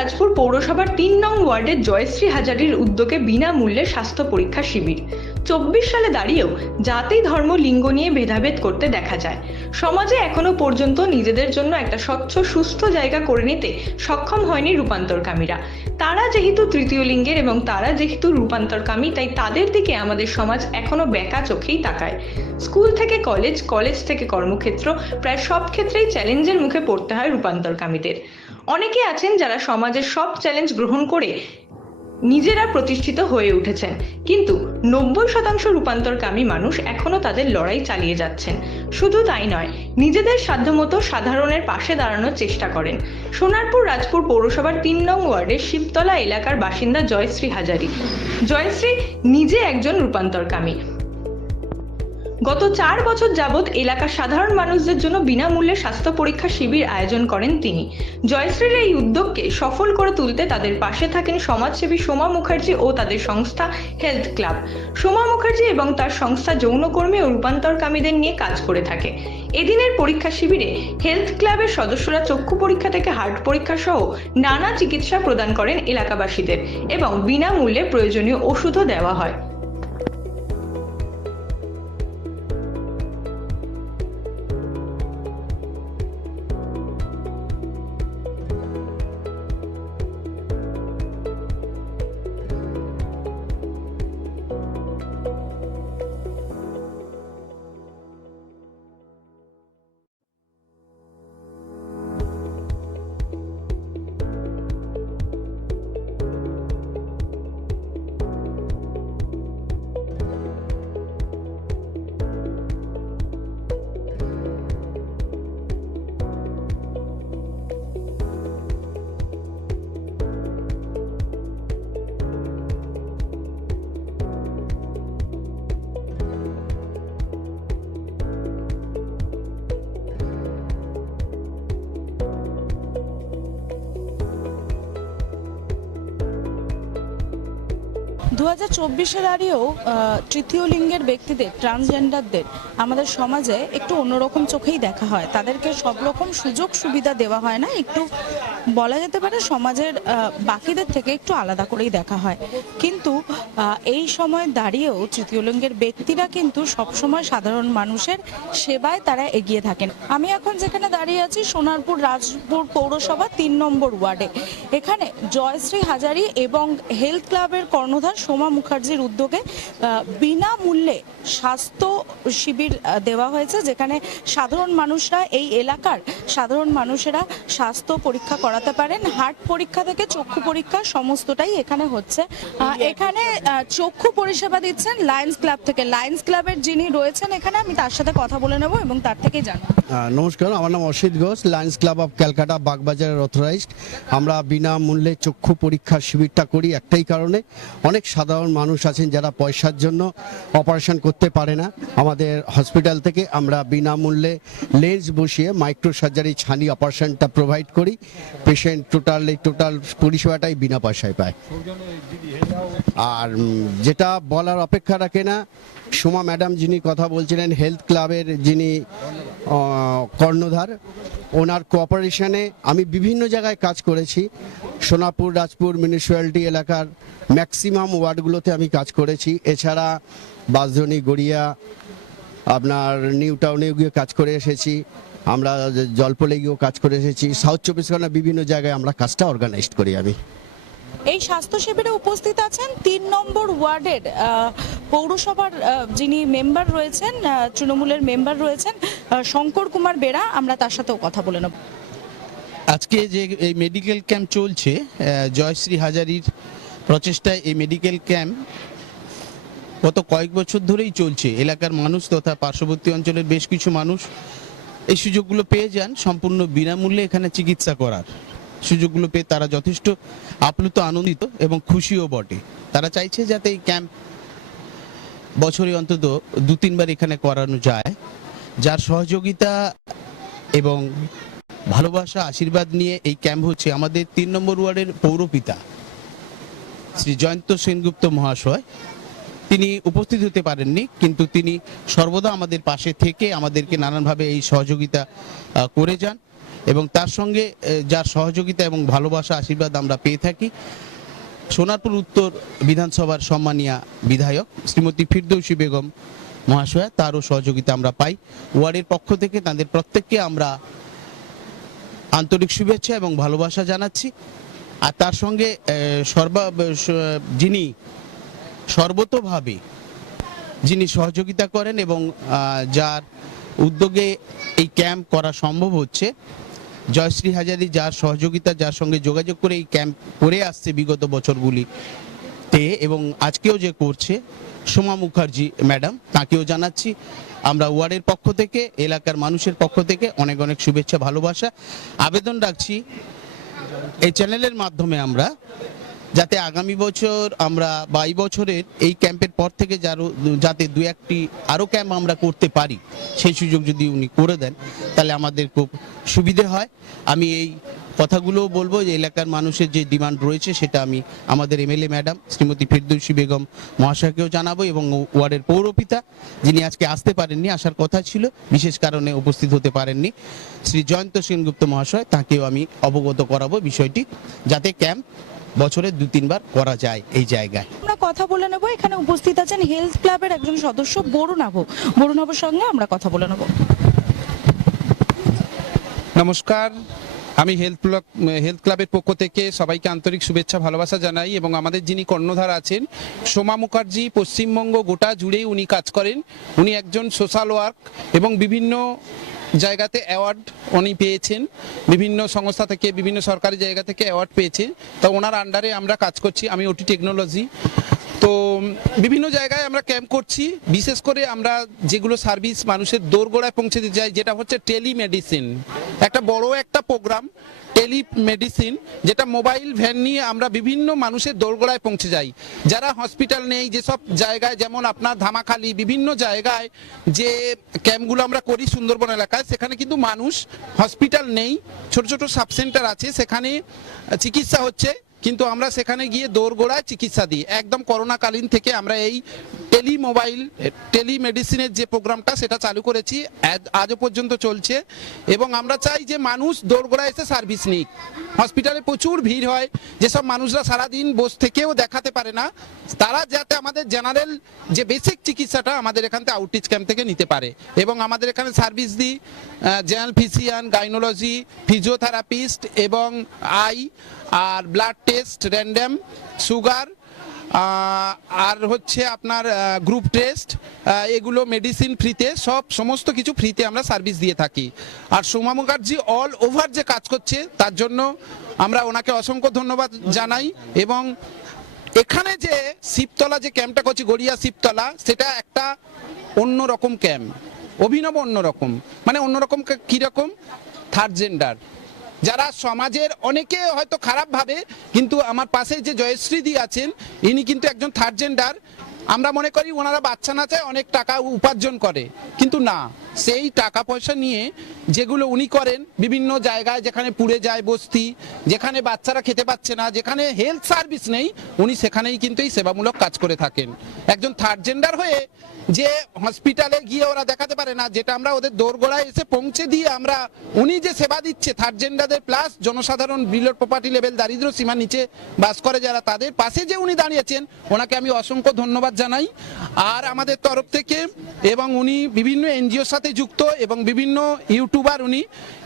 রাজপুর পৌরসভার তিন নং ওয়ার্ডের জয়শ্রী হাজারির উদ্যোগে বিনামূল্যে স্বাস্থ্য পরীক্ষা শিবির। চব্বিশ সালে দাঁড়িয়েও জাতি, ধর্ম, লিঙ্গ নিয়ে ভেদাভেদ করতে দেখা যায়। সমাজে এখনও পর্যন্ত নিজেদের জন্য একটা স্বচ্ছ, সুস্থ জায়গা করে নিতে সক্ষম হয়নি রূপান্তরকামীরা। তারা যেহেতু তৃতীয় লিঙ্গের এবং তারা যেহেতু রূপান্তরকামী, তাই তাদের দিকে আমাদের সমাজ এখনও বেকা চোখেই তাকায়। স্কুল থেকে কলেজ কলেজ থেকে কর্মক্ষেত্র, প্রায় সব ক্ষেত্রেই চ্যালেঞ্জের মুখে পড়তে হয় রূপান্তরকামীদের। অনেকে আছেন যারা সমাজের সব চ্যালেঞ্জ গ্রহণ করে নিজেরা প্রতিষ্ঠিত হয়ে উঠেছেন। কিন্তু নব্বই শতাংশ রূপান্তরকামী মানুষ এখনও তাদের লড়াই চালিয়ে যাচ্ছেন। শুধু তাই নয়, নিজেদের সাধ্যমতো সাধারণের পাশে দাঁড়ানোর চেষ্টা করেন। সোনারপুর রাজপুর পৌরসভার তিন নং ওয়ার্ডের শিবতলা এলাকার বাসিন্দা জয়শ্রী হাজারি। জয়শ্রী নিজে একজন রূপান্তরকামী। গত চার বছর যাবৎ এলাকার সাধারণ মানুষদের জন্য বিনামূল্যে স্বাস্থ্য পরীক্ষা শিবির আয়োজন করেন তিনি। জয়শ্রীর এই উদ্যোগকে সফল করে তুলতে তাদের পাশে থাকেন সমাজসেবী সোমা মুখার্জি ও তাদের সংস্থা হেলথ ক্লাব। সোমা মুখার্জি এবং তার সংস্থা যৌনকর্মী ও রূপান্তরকামীদের নিয়ে কাজ করে থাকে। এদিনের পরীক্ষা শিবিরে হেলথ ক্লাবের সদস্যরা চক্ষু পরীক্ষা থেকে হার্ট পরীক্ষা সহ নানা চিকিৎসা প্রদান করেন এলাকাবাসীদের এবং বিনামূল্যে প্রয়োজনীয় ওষুধও দেওয়া হয়। দু হাজার চব্বিশে দাঁড়িয়েও তৃতীয় লিঙ্গের ব্যক্তিদের ট্রান্সজেন্ডারদের আমাদের সমাজে একটু অন্যরকম চোখেই দেখা হয়। তাদেরকে সব রকম সুযোগ সুবিধা দেওয়া হয় না, একটু বলা যেতে পারে সমাজের বাকিদের থেকে একটু আলাদা করেই দেখা হয়। কিন্তু এই সময় দাঁড়িয়েও তৃতীয় লিঙ্গের ব্যক্তিরা কিন্তু সবসময় সাধারণ মানুষের সেবায় তারা এগিয়ে থাকেন। আমি এখন যেখানে দাঁড়িয়ে আছি, সোনারপুর রাজপুর পৌরসভা তিন নম্বর ওয়ার্ডে। এখানে জয়শ্রী হাজারি এবং হেলথ ক্লাবের কর্ণধার সোমা মুখার্জির উদ্যোগে বিনামূল্যে স্বাস্থ্য শিবির দেওয়া হয়েছে, যেখানে সাধারণ মানুষরা এই এলাকার সাধারণ মানুষেরা স্বাস্থ্য পরীক্ষা করাতে পারেন। হার্ট পরীক্ষা থেকে চক্ষু পরীক্ষা সমস্তটাই এখানে হচ্ছে। এখানে চক্ষু পরিষেবা দিচ্ছেন লায়ন্স ক্লাব থেকে। লায়ন্স ক্লাবের যিনি রয়েছেন এখানে আমি তার সাথে কথা বলে নেব এবং তার থেকেই জানব। নমস্কার আমার নাম Asit Ghosh Lions club of Calcutta বাগবাজারের authorised আমরা বিনামূল্যে চক্ষু পরীক্ষার শিবিরটা করি একটাই কারণে। অনেক সাধারণ মানুষ আছেন যারা পয়সার জন্য অপারেশন করতে পারে না। আমাদের হসপিটাল থেকে আমরা বিনামূল্যে লেন্স বসিয়ে মাইক্রো সার্জারি ছানি অপারেশনটা প্রোভাইড করি। পেশেন্ট টোটাল এই টোটাল পরিষেবাটাই বিনা পয়সায় পায়। আর যেটা বলার অপেক্ষা রাখে না, সোমা ম্যাডাম যিনি কথা বলছিলেন হেলথ ক্লাবের যিনি কর্ণধার, ওনার কোঅপারেশনে আমি বিভিন্ন জায়গায় কাজ করেছি। সোনাপুর, রাজপুর মিউনিসিপ্যালিটি এলাকার ম্যাক্সিমাম ওয়ার্ডগুলোতে আমি কাজ করেছি। এছাড়া বাসধনী, গড়িয়া, আপনার নিউ টাউনে গিয়ে কাজ করে এসেছি। আমরা জলপলে গিয়েও কাজ করে এসেছি সাউথ চব্বিশ পরগনা বিভিন্ন জায়গায় আমরা কাজটা অর্গানাইজড করি আমি। এই স্বাস্থ্য শিবিরে উপস্থিত আছেন তিন নম্বর ওয়ার্ডের পৌরসভার যিনি মেম্বার রয়েছেন তৃণমূলের মেম্বার রয়েছেন শঙ্কর কুমার বেরা আমরা তার সাথেও কথা বলে নেব। আজকে যে এই মেডিকেল ক্যাম্প চলছে জয়শ্রী হাজারির প্রচেষ্টায় এই মেডিকেল ক্যাম্প গত কয়েক বছর ধরেই চলছে। এলাকার মানুষ তথা পার্শ্ববর্তী অঞ্চলের বেশ কিছু মানুষ এই সুযোগগুলো পেয়ে যান সম্পূর্ণ বিনামূল্যে এখানে চিকিৎসা করার। সুযোগগুলো পেয়ে তারা যথেষ্ট আপ্লুত, আনন্দিত এবং খুশিও বটে। তারা চাইছে যাতে এই ক্যাম্প বছরে অন্তত দু তিনবার এখানে করানো যায়, যার সহযোগিতা এবং ভালোবাসা, আশীর্বাদ নিয়ে এই ক্যাম্প হচ্ছে আমাদের তিন নম্বর ওয়ার্ডের পৌরপিতা, শ্রী জয়ন্ত সেনগুপ্ত মহাশয়। তিনি উপস্থিত হতে পারেননি, কিন্তু তিনি সর্বদা আমাদের পাশে থেকে আমাদেরকে নানানভাবে এই সহযোগিতা করে যান এবং তার সঙ্গে যার সহযোগিতা এবং ভালোবাসা, আশীর্বাদ আমরা পেয়ে থাকি। সোনারপুর উত্তর বিধানসভার সম্মানীয় বিধায়ক শ্রীমতী ফিরদৌসী বেগম মহাশয়া, তারও সহযোগিতা আমরা পাই। ওয়ার্ডের পক্ষ থেকে তাদের প্রত্যেককে আমরা আন্তরিক শুভেচ্ছা এবং ভালোবাসা জানাচ্ছি। আর তার সঙ্গে সর্বা যিনি সর্বতোভাবে যিনি সহযোগিতা করেন এবং যার উদ্যোগে এই ক্যাম্প করা সম্ভব হচ্ছে, জয়শ্রী হাজারি যার সহযোগিতা, যার সঙ্গে যোগাযোগ করে এই ক্যাম্প করে আসছে বিগত বছরগুলিতে এবং আজকেও যে করছে, সোমা মুখার্জি ম্যাডাম, তাকেও জানাচ্ছি, আমরা ওয়ার্ডের পক্ষ থেকে, এলাকার মানুষের পক্ষ থেকে অনেক অনেক শুভেচ্ছা, ভালোবাসা, আবেদন রাখছি। এই চ্যানেলের মাধ্যমে আমরা যাতে আগামী বছর আমরা বা এই বছরের এই ক্যাম্পের পর থেকে যারও যাতে দু একটি আরও ক্যাম্প আমরা করতে পারি, সেই সুযোগ যদি উনি করে দেন, তাহলে আমাদের খুব সুবিধে হয়। আমি এই কথাগুলোও বলব যে এলাকার মানুষের যে ডিমান্ড রয়েছে সেটা আমি আমাদের এমএলএ ম্যাডাম শ্রীমতী ফিরদৌসী বেগম মহাশয়কেও জানাব এবং ওয়ার্ডের পৌরপিতা, যিনি আজকে আসতে পারেননি, আসার কথা ছিল, বিশেষ কারণে উপস্থিত হতে পারেননি, শ্রী জয়ন্ত সেনগুপ্ত মহাশয়, তাকেও আমি অবগত করাবো বিষয়টি, যাতে ক্যাম্প বছরে দু তিনবার করা যায় এই জায়গায়। আমরা কথা বলে নেব। এখানে উপস্থিত আছেন হেলথ ক্লাবের একজন সদস্য বরুণাভ। বরুণাভর সঙ্গে আমরা কথা বলে নেব। নমস্কার। আমি হেলথ ব্লক হেলথ ক্লাবের পক্ষ থেকে সবাইকে আন্তরিক শুভেচ্ছা ভালোবাসা জানাই এবং আমাদের যিনি কর্ণধার আছেন সোমা মুখার্জি পশ্চিমবঙ্গ গোটা জুড়েই উনি কাজ করেন। উনি একজন সোশ্যাল ওয়ার্ক এবং বিভিন্ন জায়গাতে অ্যাওয়ার্ড উনি পেয়েছেন। বিভিন্ন সংস্থা থেকে, বিভিন্ন সরকারি জায়গা থেকে অ্যাওয়ার্ড পেয়েছে। তো ওনার আন্ডারে আমরা কাজ করছি। আমি ওটি টেকনোলজি তো বিভিন্ন জায়গায় আমরা ক্যাম্প করছি। বিশেষ করে আমরা যেগুলো সার্ভিস মানুষের দোরগোড়ায় পৌঁছে দিতে চাই, যেটা হচ্ছে টেলিমেডিসিন একটা বড় একটা প্রোগ্রাম টেলিমেডিসিন যেটা মোবাইল ভ্যান নিয়ে আমরা বিভিন্ন মানুষের দোরগোড়ায় পৌঁছে যাই। যারা হসপিটাল নেই, যেসব জায়গায়, যেমন আপনার ধামাখালি, বিভিন্ন জায়গায় যে ক্যাম্পগুলো আমরা করি সুন্দরবন এলাকায়, সেখানে কিন্তু মানুষ হসপিটাল নেই, ছোট ছোট সাব সেন্টার আছে, সেখানে চিকিৎসা হচ্ছে। কিন্তু আমরা সেখানে গিয়ে দোরগোড়ায় চিকিৎসা দিই। একদম করোনাকালীন থেকে আমরা এই টেলি মোবাইল টেলিমেডিসিনের যে প্রোগ্রামটা সেটা চালু করেছি, আজ- আজও পর্যন্ত চলছে এবং আমরা চাই যে মানুষ দোরগোড়ায় এসে সার্ভিস নিক। হসপিটালে প্রচুর ভিড় হয়, যেসব মানুষরা সারাদিন বসে থেকেও দেখাতে পারে না, তারা যাতে আমাদের জেনারেল যে বেসিক চিকিৎসাটা আমাদের এখান থেকে আউটরিচ ক্যাম্প থেকে নিতে পারে এবং আমাদের এখানে সার্ভিস দিই জেনারেল ফিজিশিয়ান, গাইনোলজি, ফিজিওথেরাপিস্ট এবং আই আর ব্লাড টেস্ট র্যান্ডাম সুগার আর হচ্ছে আপনার গ্রুপ টেস্ট এগুলো মেডিসিন ফ্রিতে সব সমস্ত কিছু ফ্রিতে আমরা সার্ভিস দিয়ে থাকি। আর সোমা মুখার্জি অল ওভার যে কাজ করছে, তার জন্য আমরা ওনাকে অসংখ্য ধন্যবাদ জানাই এবং এখানে যে শিবতলা যে ক্যাম্পটা করছি, গড়িয়া শিবতলা, সেটা একটা অন্য রকম ক্যাম্প অভিনব অন্যরকম মানে অন্যরকম কীরকম থার্ড জেন্ডার যারা সমাজের অনেকে হয়তো খারাপ ভাবে, কিন্তু আমার পাশে যে জয়শ্রীদি আছেন, ইনি কিন্তু একজন থার্ড জেন্ডার আমরা মনে করি ওনারা বাচ্চা না চায় অনেক টাকা উপার্জন করে। কিন্তু না, সেই টাকা পয়সা নিয়ে যেগুলো উনি করেন, বিভিন্ন জায়গায় যেখানে পুড়ে যায় বস্তি, যেখানে বাচ্চারা খেতে পাচ্ছে না, যেখানে হেলথ সার্ভিস নেই, উনি সেখানেই কিন্তু এই সেবামূলক কাজ করে থাকেন। একজন থার্ড জেন্ডার হয়ে যে হসপিটালে গিয়ে ওরা দেখাতে পারে না, যেটা আমরা ওদের দোরগোড়ায় এসে পৌঁছে দিয়ে আমরা, উনি যে সেবা দিচ্ছে থার্ড জেন্ডারদের প্লাস জনসাধারণ বিলোর প্রপার্টি লেভেল দারিদ্র সীমার নিচে বাস করে যারা, তাদের পাশে যে উনি দাঁড়িয়েছেন, ওনাকে আমি অসংখ্য ধন্যবাদ জানাই। আর আমাদের তরফ থেকে এবং উনি বিভিন্ন এনজিওর সাথে যুক্ত এবং বিভিন্ন ইউটিউবার উনি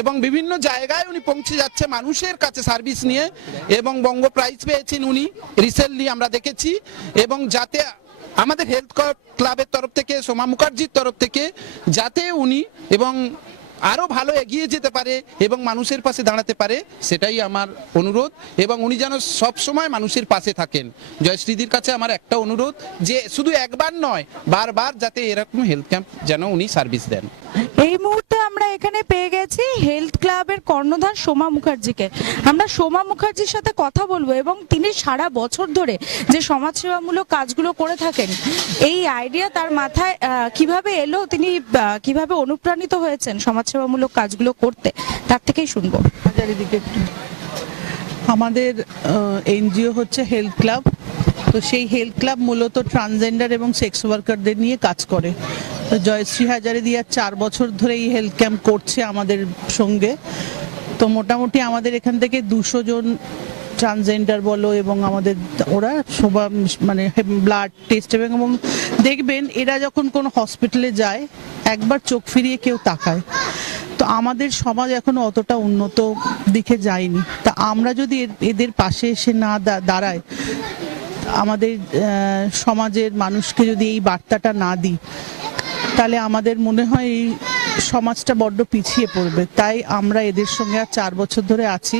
এবং বিভিন্ন জায়গায় উনি পৌঁছে যাচ্ছে মানুষের কাছে সার্ভিস নিয়ে এবং বঙ্গ প্রাইজ পেয়েছেন উনি। রিসেন্টলি আমরা দেখেছি এবং যাতে আমাদের হেলথ ক্লাবের তরফ থেকে, সোমা মুখার্জির তরফ থেকে, যাতে উনি এবং আরও ভালো এগিয়ে যেতে পারে এবং মানুষের পাশে দাঁড়াতে পারে, সেটাই আমার অনুরোধ এবং উনি যেন সব সময় মানুষের পাশে থাকেন। জয়শ্রীদির কাছে আমার একটা অনুরোধ যে শুধু একবার নয়, বারবার যাতে এরকম হেলথ ক্যাম্প যেন উনি সার্ভিস দেন। এই মুহূর্তে আমরা এখানে পেয়ে গেছি হেলথ ক্লাবের কর্ণধার সোমা মুখার্জিকে। আমরা সোমা মুখার্জির সাথে কথা বলব এবং তিনি সারা বছর ধরে যে সমাজসেবামূলক কাজগুলো করে থাকেন, এই আইডিয়া তার মাথায় কীভাবে এলো, তিনি কীভাবে অনুপ্রাণিত হয়েছেন সমাজসেবামূলক কাজগুলো করতে, তার থেকেই শুনব। আমাদের এনজিও হচ্ছে হেলথ ক্লাব। তো সেই হেলথ ক্লাব মূলত ট্রান্সজেন্ডার এবং সেক্স ওয়ার্কারদের নিয়ে কাজ করে। জয়শ্রী হাজারে দিয়া চার বছর ধরে এই হেলথ ক্যাম্প করছে আমাদের সঙ্গে। তো মোটামুটি আমাদের এখান থেকে দুশো জন ট্রান্সজেন্ডার বলো এবং আমাদের ওরা সবা মানে ব্লাড টেস্ট এবং এবং দেখবেন এরা যখন কোনো হসপিটালে যায়, একবার চোখ ফিরিয়ে কেউ তাকায়। তো আমাদের সমাজ এখনও অতটা উন্নত দিকে যায়নি। তা আমরা যদি এদের পাশে এসে না দাঁড়ায় আমাদের সমাজের মানুষকে যদি এই বার্তাটা না দিই তাহলে আমাদের মনে হয় এই সমাজটা বড্ড পিছিয়ে পড়বে। তাই আমরা এদের সঙ্গে আর চার বছর ধরে আছি।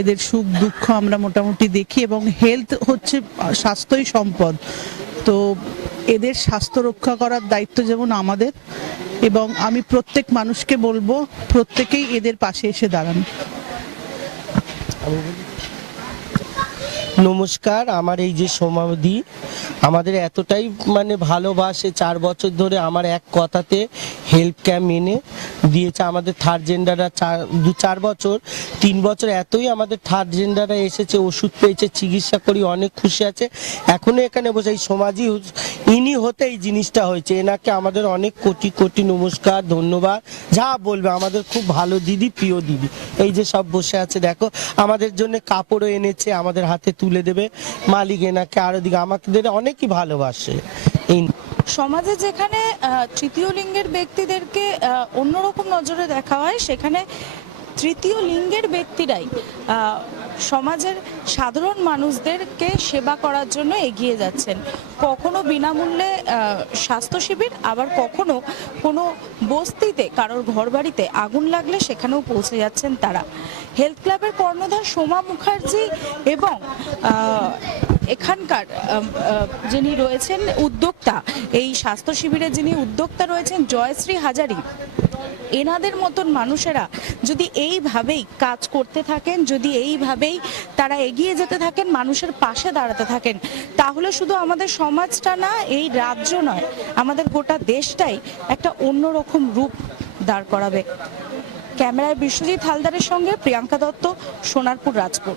এদের সুখ, দুঃখ আমরা মোটামুটি দেখি এবং হেলথ হচ্ছে, স্বাস্থ্যই সম্পদ। তো এদের স্বাস্থ্য রক্ষা করার দায়িত্ব যেমন আমাদের এবং আমি প্রত্যেক মানুষকে বলব, প্রত্যেকেই এদের পাশে এসে দাঁড়ান। নমস্কার, আমার এই যে সমাধি, আমাদের এতটাই মানে ভালোবাসে চার বছর ধরে আমার এক কথাতে হেল্প ক্যাম্প এনে দিয়েছে আমাদের থার্ড জেন্ডাররা চার, দু চার বছর, তিন বছর এতই আমাদের থার্ড জেন্ডাররা এসেছে, ওষুধ পেয়েছে, চিকিৎসা করি, অনেক খুশি আছে। এখনও এখানে বসে এই সমাজই ইনি হতে এই জিনিসটা হয়েছে, এনাকে আমাদের অনেক কোটি কোটি নমস্কার, ধন্যবাদ। যা বলবে, আমাদের খুব ভালো দিদি, প্রিয় দিদি। এই যে সব বসে আছে, দেখো, আমাদের জন্য কাপড়ও এনেছে, আমাদের হাতে তুলে দেবে। মালিক এনাকে আরও দিকে আমাদের অনেকই ভালোবাসে। সমাজে যেখানে তৃতীয় লিঙ্গের ব্যক্তিদেরকে অন্যরকম নজরে দেখা হয়, সেখানে তৃতীয় লিঙ্গের ব্যক্তিরাই সমাজের সাধারণ মানুষদেরকে সেবা করার জন্য এগিয়ে যাচ্ছেন। কখনো বিনামূল্যে স্বাস্থ্য শিবির, আবার কখনো কোনো বস্তিতে, কারোর ঘরবাড়িতে আগুন লাগলে সেখানেও পৌঁছে যাচ্ছেন তারা। হেলথ ক্লাবের কর্ণধার সোমা মুখার্জি এবং এখানকার যিনি রয়েছেন উদ্যোক্তা, এই স্বাস্থ্য শিবিরের যিনি উদ্যোক্তা রয়েছেন জয়শ্রী হাজারি, এনাদের মতন মানুষেরা যদি এইভাবেই কাজ করতে থাকেন, যদি এইভাবেই তারা এগিয়ে যেতে থাকেন, মানুষের পাশে দাঁড়াতে থাকেন, তাহলে শুধু আমাদের সমাজটা না, এই রাজ্য নয়, আমাদের গোটা দেশটাই একটা অন্যরকম রূপ দাঁড় করাবে। ক্যামেরায় বিশ্বজিৎ হালদারের সঙ্গে প্রিয়াঙ্কা দত্ত সোনারপুর রাজপুর